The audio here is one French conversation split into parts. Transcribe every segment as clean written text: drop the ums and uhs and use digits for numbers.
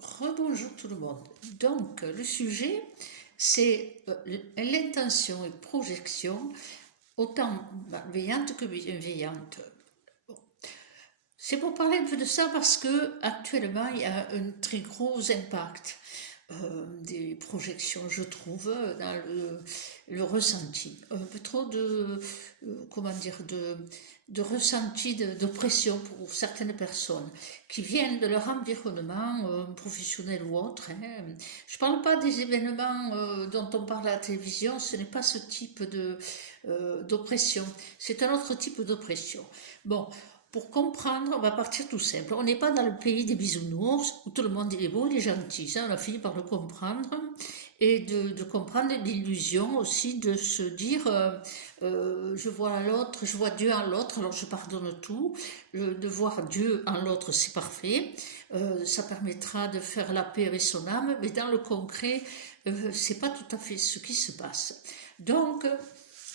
Rebonjour tout le monde. Donc, le sujet, c'est l'intention et projection, autant malveillante que bienveillante. Bon. C'est pour parler un peu de ça parce que actuellement il y a un très gros impact des projections, je trouve, dans le ressenti. Un peu trop de, comment dire, de ressenti d'oppression pour certaines personnes qui viennent de leur environnement professionnel ou autre. Je ne parle pas des événements dont on parle à la télévision, ce n'est pas ce type d'oppression, c'est un autre type d'oppression. Bon, pour comprendre, on va partir tout simple. On n'est pas dans le pays des bisounours où tout le monde est beau, il est gentil. Ça, on a fini par le comprendre et de comprendre l'illusion aussi de se dire je vois l'autre, je vois Dieu en l'autre, alors je pardonne tout. De voir Dieu en l'autre, c'est parfait. Ça permettra de faire la paix avec son âme, mais dans le concret, c'est pas tout à fait ce qui se passe. Donc,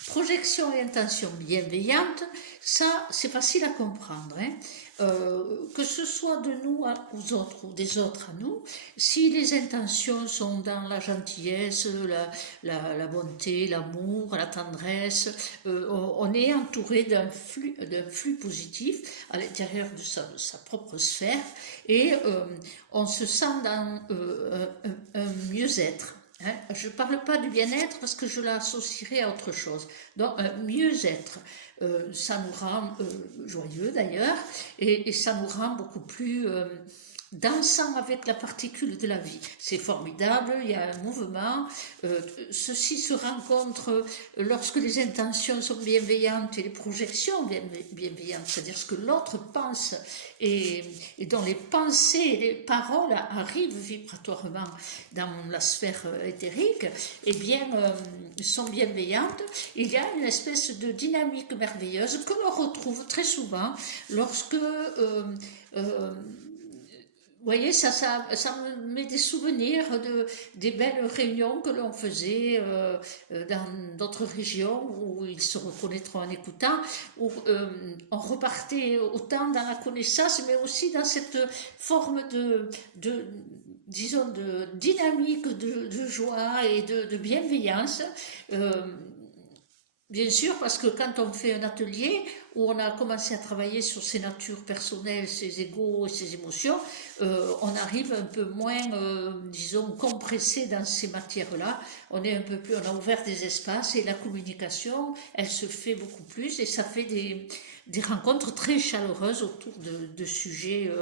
projection et intention bienveillante, ça c'est facile à comprendre. Que ce soit de nous aux autres ou des autres à nous, si les intentions sont dans la gentillesse, la bonté, l'amour, la tendresse, on est entouré d'un flux positif à l'intérieur de sa propre sphère et on se sent dans un mieux-être. Je ne parle pas du bien-être parce que je l'associerai à autre chose. Donc, mieux-être, ça nous rend joyeux d'ailleurs, et ça nous rend beaucoup plus dansant avec la particule de la vie. C'est formidable, il y a un mouvement. Ceci se rencontre lorsque les intentions sont bienveillantes et les projections bienveillantes, c'est-à-dire ce que l'autre pense et dont les pensées et les paroles arrivent vibratoirement dans la sphère éthérique, eh bien, sont bienveillantes. Il y a une espèce de dynamique merveilleuse que l'on retrouve très souvent lorsque vous voyez, ça me met des souvenirs des belles réunions que l'on faisait dans d'autres régions où ils se reconnaîtront en écoutant, où on repartait autant dans la connaissance, mais aussi dans cette forme disons, de dynamique, de joie et de bienveillance. Bien sûr, parce que quand on fait un atelier où on a commencé à travailler sur ses natures personnelles, ses égos et ses émotions, on arrive un peu moins, disons, compressé dans ces matières-là. On est un peu plus, on a ouvert des espaces et la communication, elle se fait beaucoup plus et ça fait des rencontres très chaleureuses autour de sujets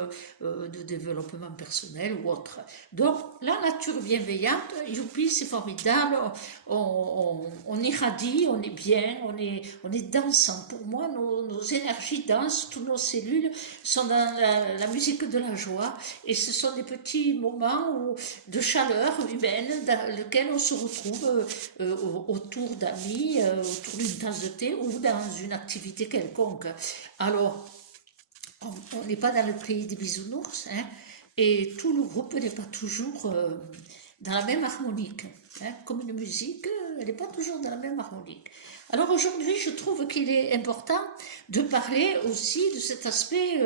de développement personnel ou autre. Donc, la nature bienveillante, youpi, c'est formidable, on irradie, on est bien, on est dansant. Pour moi, nos énergies dansent, toutes nos cellules sont dans la musique de la joie et ce sont des petits moments de chaleur humaine dans lesquels on se retrouve autour d'amis, autour d'une tasse de thé ou dans une activité quelconque. Alors, on n'est pas dans le pays des bisounours, et tout le groupe n'est pas toujours dans la même harmonique. Comme une musique, elle n'est pas toujours dans la même harmonique. Alors aujourd'hui, je trouve qu'il est important de parler aussi de cet aspect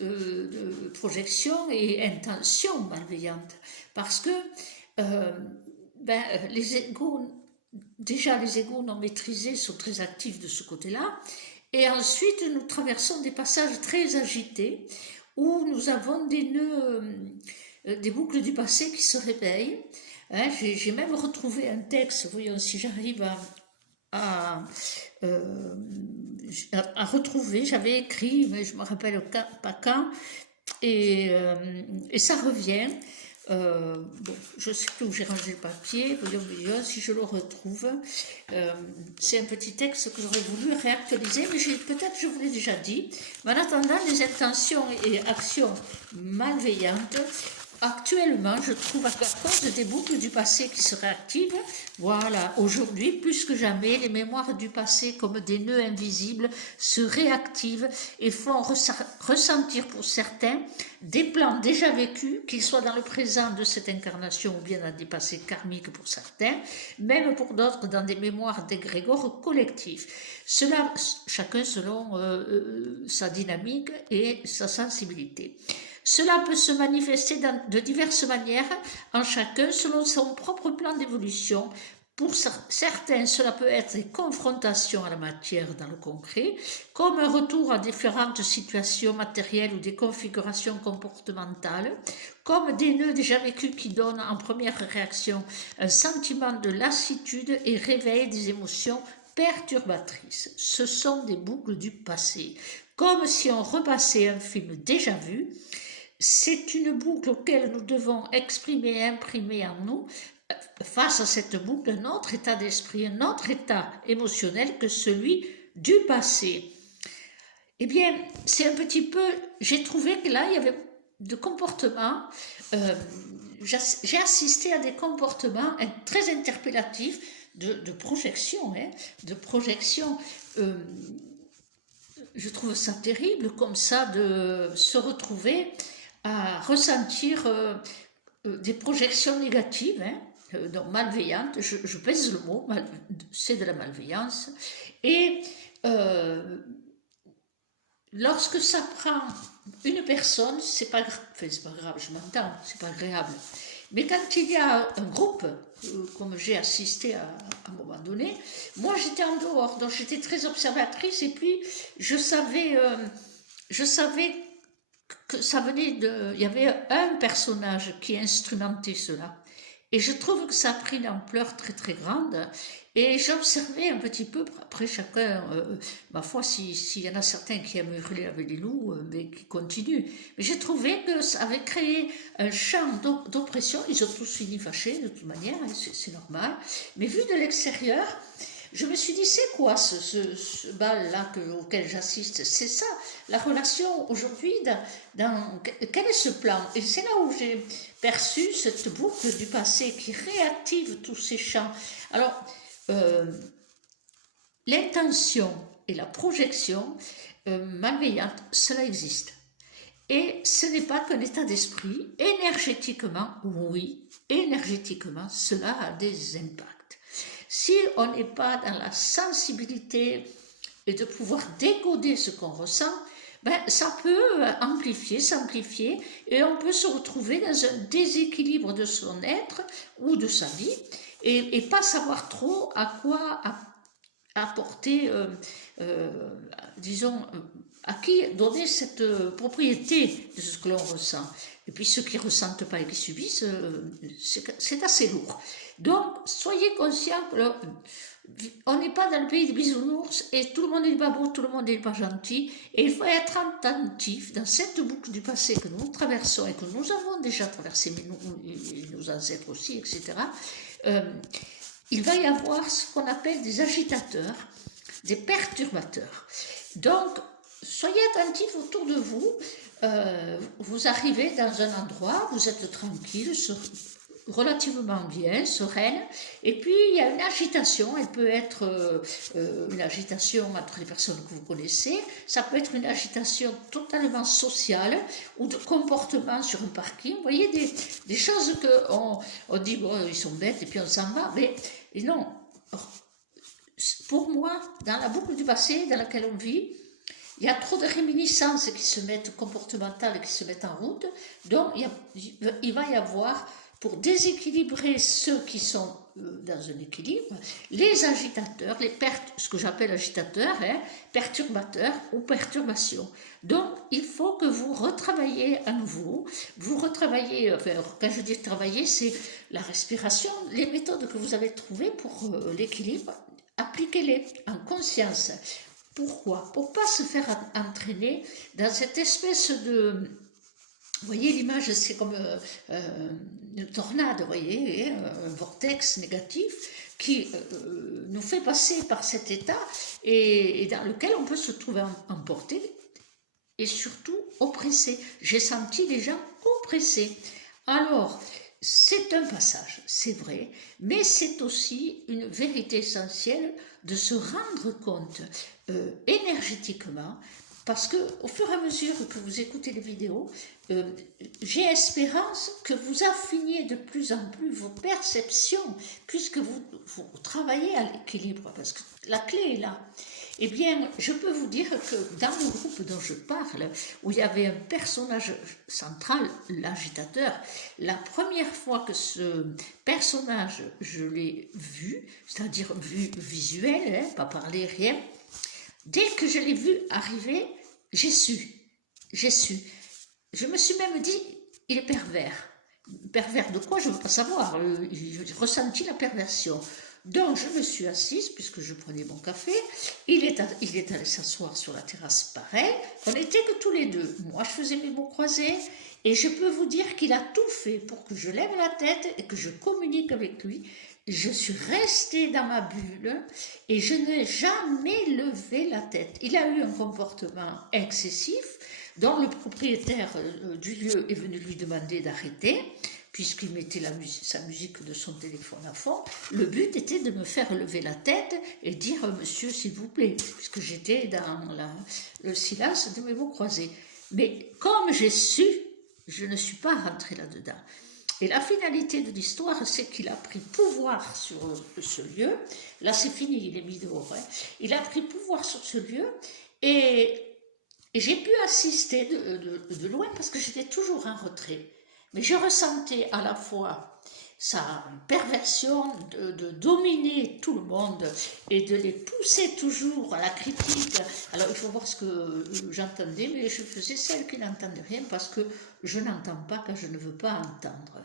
de projection et intention malveillante. Parce que les égos, déjà les égos non maîtrisés sont très actifs de ce côté-là. Et ensuite, nous traversons des passages très agités où nous avons des nœuds, des boucles du passé qui se réveillent. J'ai même retrouvé un texte, voyons si j'arrive à retrouver, j'avais écrit, mais je ne me rappelle pas quand, et ça revient. Bon, je sais plus où j'ai rangé le papier, voyons si je le retrouve. C'est un petit texte que j'aurais voulu réactualiser, mais peut-être je vous l'ai déjà dit. Mais en attendant, les intentions et actions malveillantes, actuellement, je trouve à cause des boucles du passé qui se réactivent, voilà, aujourd'hui, plus que jamais, les mémoires du passé, comme des nœuds invisibles, se réactivent et font ressentir pour certains des plans déjà vécus, qu'ils soient dans le présent de cette incarnation ou bien dans des passés karmiques pour certains, même pour d'autres dans des mémoires d'égrégores collectifs. Cela, chacun selon sa dynamique et sa sensibilité. Cela peut se manifester de diverses manières en chacun selon son propre plan d'évolution. Pour certains, cela peut être des confrontations à la matière dans le concret, comme un retour à différentes situations matérielles ou des configurations comportementales, comme des nœuds déjà vécus qui donnent en première réaction un sentiment de lassitude et réveillent des émotions perturbatrices. Ce sont des boucles du passé, comme si on repassait un film déjà vu. C'est une boucle auquel nous devons exprimer et imprimer en nous, face à cette boucle, un autre état d'esprit, un autre état émotionnel que celui du passé. Eh bien, c'est un petit peu, j'ai trouvé que là, il y avait de comportements, j'ai assisté à des comportements très interpellatifs de projection, de projection. Je trouve ça terrible comme ça de se retrouver à ressentir des projections négatives, donc malveillantes, je pèse le mot, c'est de la malveillance, et lorsque ça prend une personne, c'est pas grave, enfin c'est pas grave, je m'entends, c'est pas agréable, mais quand il y a un groupe, comme j'ai assisté à un moment donné, moi j'étais en dehors, donc j'étais très observatrice, et puis je savais que ça venait de... Il y avait un personnage qui instrumentait cela. Et je trouve que ça a pris une ampleur très très grande. Et j'observais un petit peu, après chacun, ma foi, s'il y en a certains qui aiment hurler avec les loups, mais qui continuent. Mais j'ai trouvé que ça avait créé un champ d'oppression. Ils ont tous fini fâchés de toute manière, c'est normal. Mais vu de l'extérieur, je me suis dit, c'est quoi ce bal-là auquel j'assiste? C'est ça, la relation aujourd'hui, quel est ce plan? Et c'est là où j'ai perçu cette boucle du passé qui réactive tous ces champs. Alors, l'intention et la projection malveillante, cela existe. Et ce n'est pas qu'un état d'esprit. Énergétiquement, oui, énergétiquement, cela a des impacts. Si on n'est pas dans la sensibilité et de pouvoir décoder ce qu'on ressent, ben, ça peut amplifier, s'amplifier, et on peut se retrouver dans un déséquilibre de son être ou de sa vie, et pas savoir trop à quoi apporter, disons, à qui donner cette propriété de ce que l'on ressent. Et puis ceux qui ne ressentent pas et qui subissent, c'est assez lourd. Donc, soyez conscients qu'on n'est pas dans le pays des bisounours et tout le monde n'est pas beau, tout le monde n'est pas gentil. Et il faut être attentif dans cette boucle du passé que nous traversons et que nous avons déjà traversé, mais nos ancêtres aussi, etc. Il va y avoir ce qu'on appelle des agitateurs, des perturbateurs. Donc, soyez attentifs autour de vous. Vous arrivez dans un endroit, vous êtes tranquille, relativement bien, sereine, et puis il y a une agitation, elle peut être une agitation entre les personnes que vous connaissez, ça peut être une agitation totalement sociale ou de comportement sur un parking, vous voyez, des choses qu'on on dit, bon, ils sont bêtes et puis on s'en va, mais non, pour moi, dans la boucle du passé dans laquelle on vit, il y a trop de réminiscences qui se mettent comportementales et qui se mettent en route, donc il va y avoir, pour déséquilibrer ceux qui sont dans un équilibre, les agitateurs, ce que j'appelle agitateurs, perturbateurs ou perturbations. Donc, il faut que vous retravaillez à nouveau, vous retravaillez, enfin, quand je dis travailler, c'est la respiration, les méthodes que vous avez trouvées pour l'équilibre, appliquez-les en conscience. Pourquoi? Pour ne pas se faire entraîner dans cette espèce de... Vous voyez, l'image, c'est comme une tornade, vous voyez, un vortex négatif qui nous fait passer par cet état et dans lequel on peut se trouver emporté et surtout oppressé. J'ai senti les gens oppressés. Alors, c'est un passage, c'est vrai, mais c'est aussi une vérité essentielle de se rendre compte énergétiquement, parce qu'au fur et à mesure que vous écoutez les vidéos, j'ai espérance que vous affiniez de plus en plus vos perceptions, puisque vous travaillez à l'équilibre, parce que la clé est là. Eh bien, je peux vous dire que dans le groupe dont je parle, où il y avait un personnage central, l'agitateur, la première fois que ce personnage, je l'ai vu, c'est-à-dire vu visuel, hein, pas parler, rien, dès que je l'ai vu arriver, j'ai su. Je me suis même dit, il est pervers. Pervers de quoi, je ne veux pas savoir. J'ai ressenti la perversion. Donc je me suis assise, puisque je prenais mon café, il est allé s'asseoir sur la terrasse pareil, on n'était que tous les deux. Moi je faisais mes mots croisés, et je peux vous dire qu'il a tout fait pour que je lève la tête et que je communique avec lui. Je suis restée dans ma bulle et je n'ai jamais levé la tête. Il a eu un comportement excessif, dont le propriétaire du lieu est venu lui demander d'arrêter, puisqu'il mettait sa musique de son téléphone à fond. Le but était de me faire lever la tête et dire « Monsieur, s'il vous plaît », puisque j'étais dans le silence de mes mots croisés. Mais comme j'ai su, je ne suis pas rentrée là-dedans. Et la finalité de l'histoire, c'est qu'il a pris pouvoir sur ce lieu. Là, c'est fini, il est mis dehors. Hein. Il a pris pouvoir sur ce lieu et j'ai pu assister de loin parce que j'étais toujours en retrait. Mais je ressentais à la fois sa perversion de dominer tout le monde et de les pousser toujours à la critique. Alors il faut voir ce que j'entendais, mais je faisais celle qui n'entendait rien parce que je n'entends pas quand je ne veux pas entendre.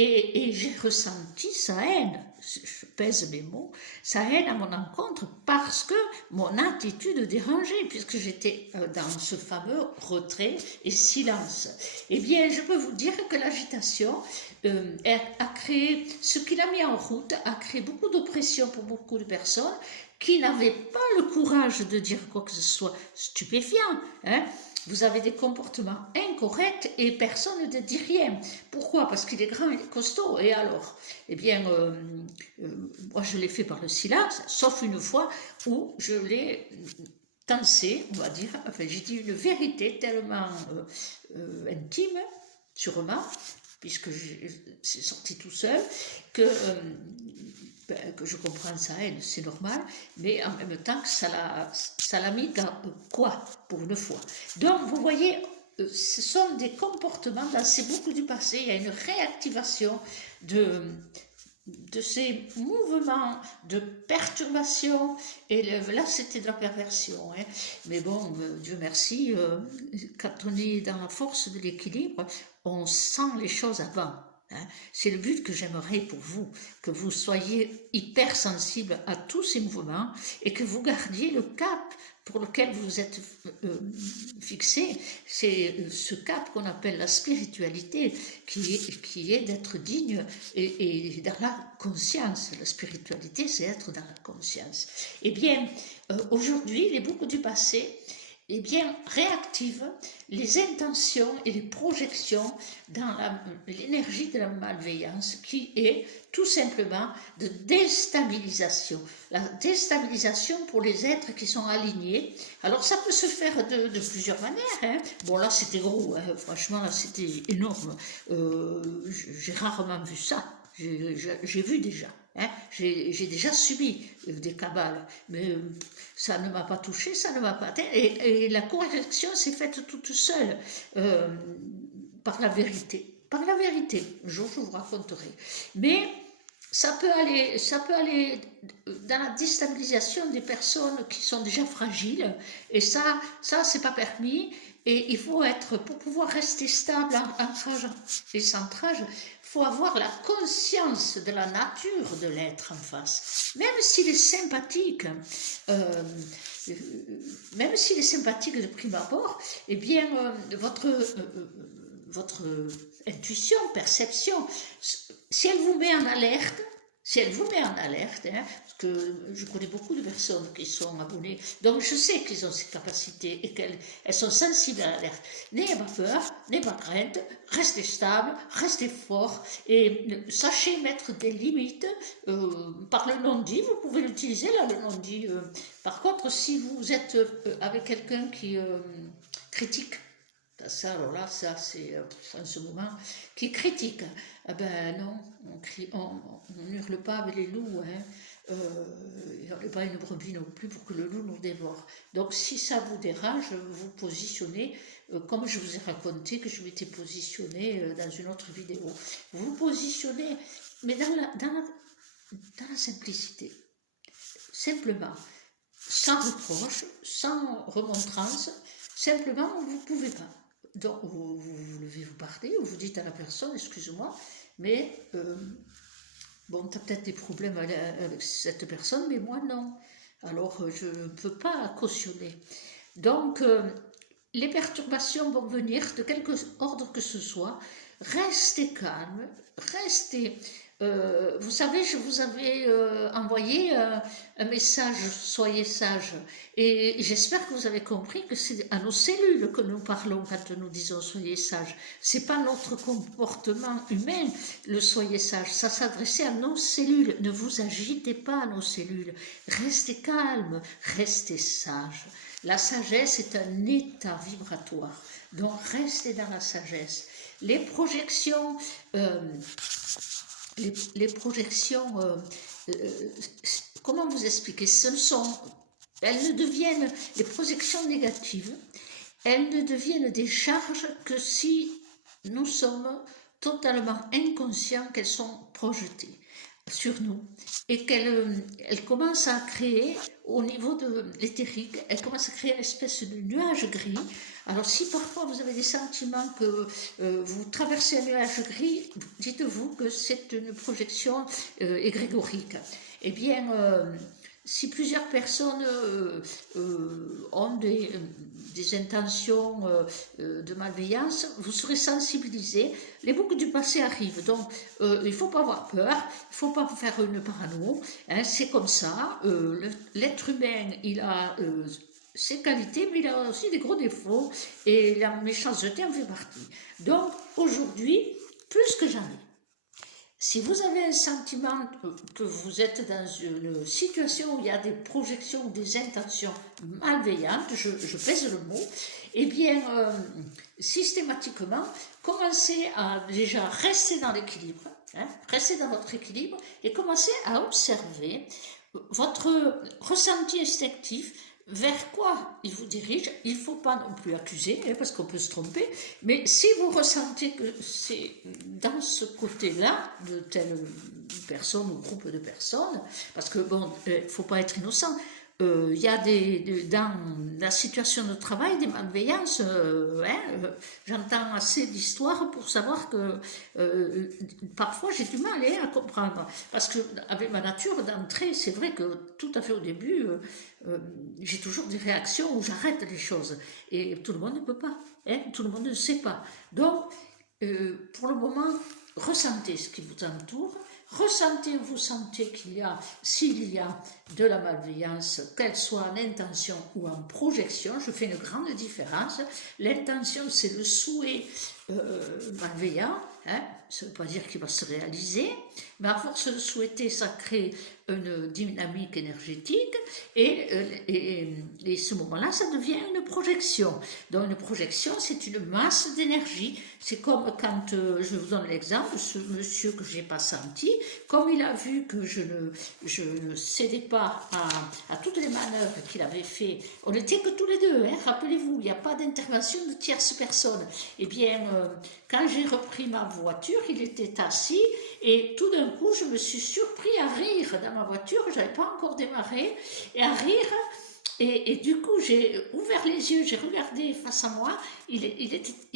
Et j'ai ressenti sa haine, je pèse mes mots, sa haine à mon encontre parce que mon attitude dérangeait, puisque j'étais dans ce fameux retrait et silence. Eh bien, je peux vous dire que l'agitation a créé, ce qu'il a mis en route, a créé beaucoup d'oppression pour beaucoup de personnes qui n'avaient pas le courage de dire quoi que ce soit stupéfiant, hein. Vous avez des comportements incorrects et personne ne dit rien. Pourquoi? Parce qu'il est grand, il est costaud. Et alors? Eh bien, moi je l'ai fait par le silence, sauf une fois où je l'ai tensé, on va dire. Enfin, j'ai dit une vérité tellement intime, sûrement, puisque c'est sorti tout seul, que je comprends sa haine, c'est normal, mais en même temps que ça l'a mis dans quoi, pour une fois. Donc, vous voyez, ce sont des comportements dans ces boucles du passé, il y a une réactivation de ces mouvements de perturbation, et là c'était de la perversion, hein. Mais bon, Dieu merci, quand on est dans la force de l'équilibre, on sent les choses avant. Hein. C'est le but que j'aimerais pour vous, que vous soyez hypersensible à tous ces mouvements et que vous gardiez le cap pour lequel vous êtes fixé. C'est ce cap qu'on appelle la spiritualité, qui est d'être digne et dans la conscience. La spiritualité, c'est être dans la conscience. Eh bien, aujourd'hui, les boucles du passé, eh bien, réactive les intentions et les projections dans l'énergie de la malveillance qui est tout simplement de déstabilisation. La déstabilisation pour les êtres qui sont alignés. Alors ça peut se faire de plusieurs manières. Hein. Bon là c'était gros, hein. Franchement là c'était énorme. J'ai rarement vu ça. J'ai vu déjà. Hein, j'ai déjà subi des cabales, mais ça ne m'a pas touché, ça ne m'a pas atteint, et la correction s'est faite toute seule par la vérité. Par la vérité, je vous raconterai. Mais ça peut aller dans la déstabilisation des personnes qui sont déjà fragiles, et ça c'est pas permis. Et il faut être, pour pouvoir rester stable, ancrage et centrage, il faut avoir la conscience de la nature de l'être en face. Même s'il est sympathique, de prime abord, eh bien, votre intuition, perception, si elle vous met en alerte, hein, parce que je connais beaucoup de personnes qui sont abonnées, donc je sais qu'ils ont ces capacités et qu'elles sont sensibles à l'alerte. N'ayez pas peur, n'ayez pas crainte, restez stable, restez fort et sachez mettre des limites par le non-dit. Vous pouvez l'utiliser là, le non-dit. Par contre, si vous êtes avec quelqu'un qui critique, Ça, alors là, ça, c'est en ce moment qui critique. Ah ben non, on n'hurle pas avec les loups, hein. Il n'y a pas une brebis non plus pour que le loup nous dévore. Donc si ça vous dérange, vous positionnez, comme je vous ai raconté que je m'étais positionnée dans une autre vidéo. Vous positionnez, mais dans la simplicité, simplement, sans reproche, sans remontrance, simplement vous ne pouvez pas. Donc vous levez, vous partez, ou vous dites à la personne, excuse-moi, mais bon, tu as peut-être des problèmes avec cette personne, mais moi non. Alors je ne peux pas cautionner. Donc les perturbations vont venir de quelque ordre que ce soit. Restez calme, restez. Vous savez, je vous avais envoyé un message, soyez sages. Et j'espère que vous avez compris que c'est à nos cellules que nous parlons quand nous disons soyez sages. C'est pas notre comportement humain, le soyez sages. Ça s'adressait à nos cellules. Ne vous agitez pas à nos cellules. Restez calme, restez sages. La sagesse est un état vibratoire. Donc restez dans la sagesse. Les projections, comment vous expliquer? Elles ne deviennent, les projections négatives, elles ne deviennent des charges que si nous sommes totalement inconscients qu'elles sont projetées sur nous et qu'elles commencent à créer au niveau de l'éthérique, elles commencent à créer une espèce de nuage gris. Alors si parfois vous avez des sentiments que vous traversez un nuage gris, dites-vous que c'est une projection égrégorique. Eh bien, si plusieurs personnes ont des intentions de malveillance, vous serez sensibilisés. Les boucles du passé arrivent, donc il ne faut pas avoir peur, il ne faut pas faire une parano, hein, c'est comme ça. L'être humain, il a ses qualités, mais il a aussi des gros défauts, et la méchanceté en fait partie. Donc aujourd'hui, plus que jamais, si vous avez un sentiment que vous êtes dans une situation où il y a des projections ou des intentions malveillantes, je pèse le mot, eh bien, systématiquement, commencez à déjà rester dans l'équilibre, hein, restez dans votre équilibre et commencez à observer votre ressenti instinctif. Vers quoi il vous dirige? Il ne faut pas non plus accuser, hein, parce qu'on peut se tromper, mais si vous ressentez que c'est dans ce côté-là de telle personne ou groupe de personnes, parce que bon, il ne faut pas être innocent, il y a dans la situation de travail des malveillances, j'entends assez d'histoires pour savoir que parfois j'ai du mal à comprendre, parce que avec ma nature d'entrée, c'est vrai que tout à fait au début, j'ai toujours des réactions où j'arrête les choses, et tout le monde ne peut pas, hein, tout le monde ne sait pas. Donc, pour le moment, ressentez ce qui vous entoure, ressentez, vous sentez s'il y a de la malveillance, qu'elle soit en intention ou en projection, je fais une grande différence. L'intention, c'est le souhait malveillant, hein, ça ne veut pas dire qu'il va se réaliser, mais à force de souhaiter, ça crée une dynamique énergétique, et ce moment-là, ça devient une projection. Donc une projection, c'est une masse d'énergie. C'est comme quand, je vous donne l'exemple, ce monsieur que je n'ai pas senti, comme il a vu que je ne cédais pas à toutes les manœuvres qu'il avait fait, on n'était que tous les deux, hein, rappelez-vous, il n'y a pas d'intervention de tierce personne. Eh bien, quand j'ai repris ma voiture, il était assis, et tout d'un coup, je me suis surpris à rire dans ma voiture, je n'avais pas encore démarré, et à rire, et du coup, j'ai ouvert les yeux, j'ai regardé face à moi, il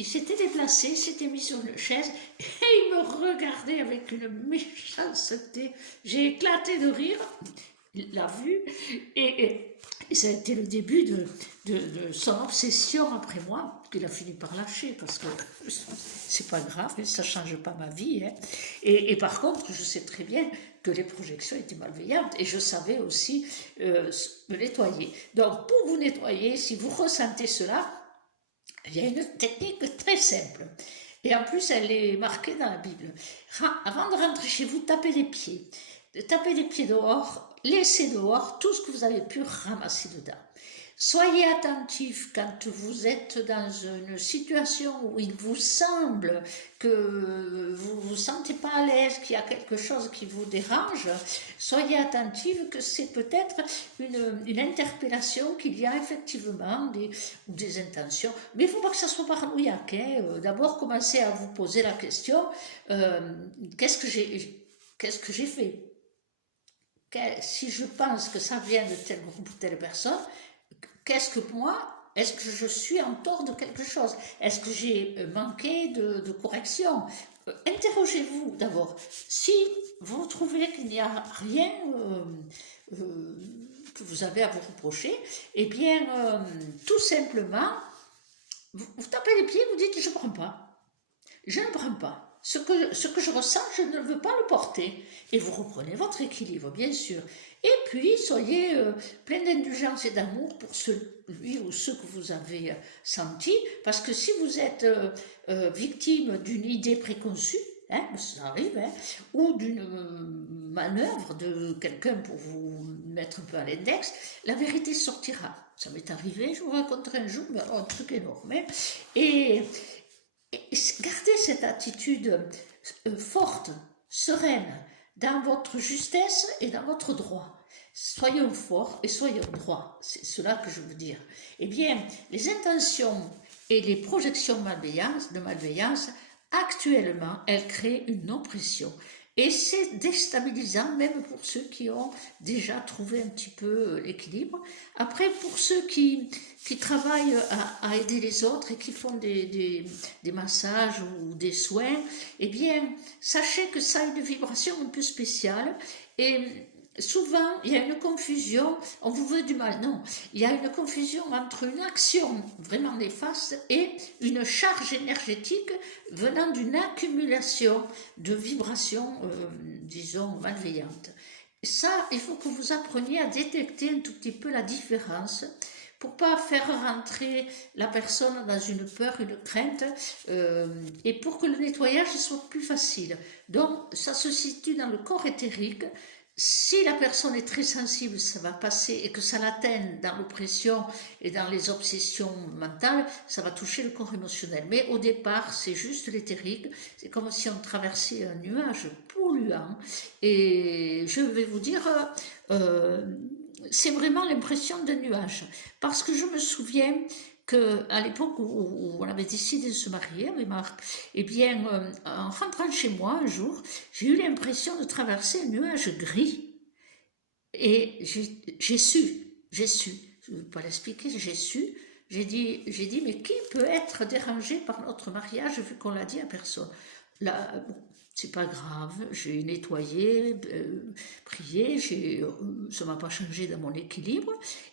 s'était déplacé, il s'était mis sur une chaise, et il me regardait avec une méchanceté. J'ai éclaté de rire, il l'a vu, et ça a été le début de son obsession après moi, qu'il a fini par lâcher, parce que c'est pas grave, ça ne change pas ma vie. Hein. Et par contre, je sais très bien que les projections étaient malveillantes, et je savais aussi me nettoyer. Donc, pour vous nettoyer, si vous ressentez cela, il y a une technique très simple. Et en plus, elle est marquée dans la Bible. Avant de rentrer chez vous, tapez les pieds. Tapez les pieds dehors, laissez dehors tout ce que vous avez pu ramasser dedans. Soyez attentif quand vous êtes dans une situation où il vous semble que vous ne vous sentez pas à l'aise, qu'il y a quelque chose qui vous dérange. Soyez attentif que c'est peut-être une interpellation, qu'il y a effectivement des intentions. Mais il ne faut pas que ça soit paranoïaque. Hein. D'abord, commencez à vous poser la question, qu'est-ce que j'ai fait? Si je pense que ça vient de tel groupe ou telle personne, qu'est-ce que moi, est-ce que je suis en tort de quelque chose? Est-ce que j'ai manqué de correction? Interrogez-vous d'abord. Si vous trouvez qu'il n'y a rien que vous avez à vous reprocher, eh bien, tout simplement, vous tapez les pieds, vous dites, je ne prends pas. Je ne prends pas. Ce que je ressens, je ne veux pas le porter. Et vous reprenez votre équilibre, bien sûr. Et puis, soyez plein d'indulgence et d'amour pour celui ou ceux que vous avez sentis. Parce que si vous êtes victime d'une idée préconçue, hein, ça arrive, hein, ou d'une manœuvre de quelqu'un pour vous mettre un peu à l'index, la vérité sortira. Ça m'est arrivé, je vous raconterai un jour, mais alors un truc énorme. Hein. Et gardez cette attitude forte, sereine, dans votre justesse et dans votre droit. Soyons forts et soyons droits, c'est cela que je veux dire. Eh bien, les intentions et les projections de malveillance, actuellement, elles créent une oppression. Et c'est déstabilisant, même pour ceux qui ont déjà trouvé un petit peu l'équilibre. Après, pour ceux qui travaillent à aider les autres et qui font des massages ou des soins, eh bien, sachez que ça a une vibration un peu spéciale. Et souvent, il y a une confusion, on vous veut du mal, non, il y a une confusion entre une action vraiment néfaste et une charge énergétique venant d'une accumulation de vibrations, disons, malveillantes. Et ça, il faut que vous appreniez à détecter un tout petit peu la différence pour pas faire rentrer la personne dans une peur, une crainte, et pour que le nettoyage soit plus facile. Donc, ça se situe dans le corps éthérique. Si la personne est très sensible, ça va passer, et que ça l'atteigne dans l'oppression et dans les obsessions mentales, ça va toucher le corps émotionnel. Mais au départ, c'est juste l'éthérique. C'est comme si on traversait un nuage polluant. Et je vais vous dire, c'est vraiment l'impression d'un nuage. Parce que je me souviens qu'à l'époque où on avait décidé de se marier avec Marc, eh bien, en rentrant chez moi un jour, j'ai eu l'impression de traverser un nuage gris. Et j'ai su, je ne vais pas l'expliquer, j'ai su, j'ai dit, mais qui peut être dérangé par notre mariage vu qu'on l'a dit à personne? Là, bon, c'est pas grave, j'ai nettoyé, prié, ça m'a pas changé dans mon équilibre.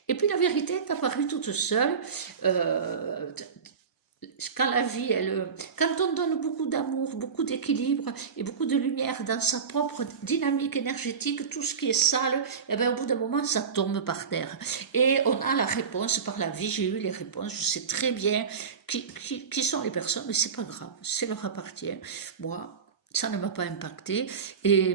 Et puis la vérité est apparue toute seule. Quand la vie, quand on donne beaucoup d'amour, beaucoup d'équilibre et beaucoup de lumière dans sa propre dynamique énergétique, tout ce qui est sale, eh bien, au bout d'un moment, ça tombe par terre. Et on a la réponse par la vie. J'ai eu les réponses. Je sais très bien qui sont les personnes, mais c'est pas grave. Ça leur appartient. Moi, ça ne m'a pas impacté. Et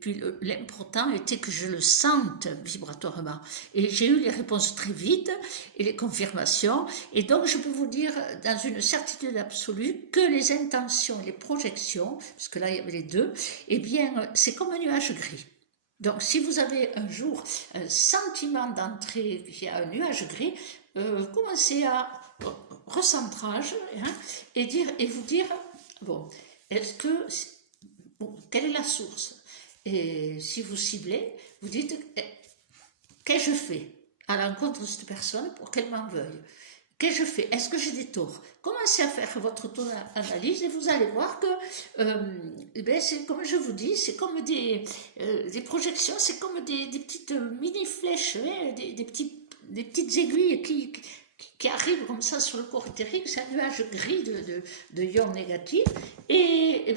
puis l'important était que je le sente vibratoirement. Et j'ai eu les réponses très vite et les confirmations. Et donc je peux vous dire dans une certitude absolue que les intentions et les projections, parce que là il y avait les deux, eh bien c'est comme un nuage gris. Donc si vous avez un jour un sentiment d'entrée via un nuage gris, commencez à recentrage, hein, et vous dire, bon, quelle est la source? Et si vous ciblez, vous dites, qu'est-ce que je fais à l'encontre de cette personne pour qu'elle m'en veuille? Qu'est-ce que je fais? Est-ce que j'ai des torts? Commencez à faire votre auto-analyse et vous allez voir que, c'est comme je vous dis, c'est comme des projections, c'est comme des petites mini-flèches, hein, des petites aiguilles qui arrivent comme ça sur le corps éthérique. C'est un nuage gris de ions négatifs, et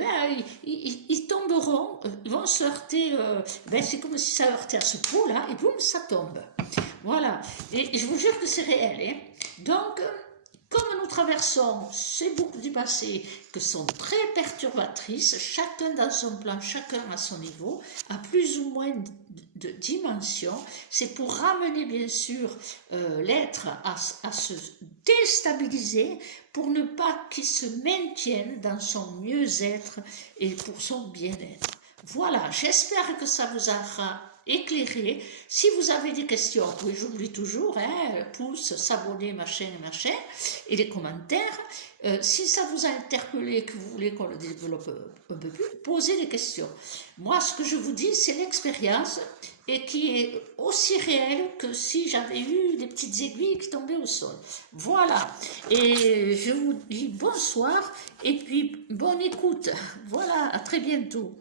ils tomberont, ils vont se heurter, c'est comme si ça heurtait à ce pot là, et boum, ça tombe. Voilà, et je vous jure que c'est réel, hein. Donc, comme nous traversons ces boucles du passé que sont très perturbatrices, chacun dans son plan, chacun à son niveau, à plus ou moins de dimension, c'est pour ramener bien sûr l'être à se déstabiliser pour ne pas qu'il se maintienne dans son mieux-être et pour son bien-être. Voilà, j'espère que ça vous aura éclairé. Si vous avez des questions, oui, j'oublie toujours, hein, pouce, s'abonner, machin, et les commentaires. Si ça vous a interpellé, que vous voulez qu'on le développe un peu plus, posez des questions. Moi, ce que je vous dis, c'est l'expérience et qui est aussi réelle que si j'avais eu des petites aiguilles qui tombaient au sol. Voilà. Et je vous dis bonsoir et puis bonne écoute. Voilà, à très bientôt.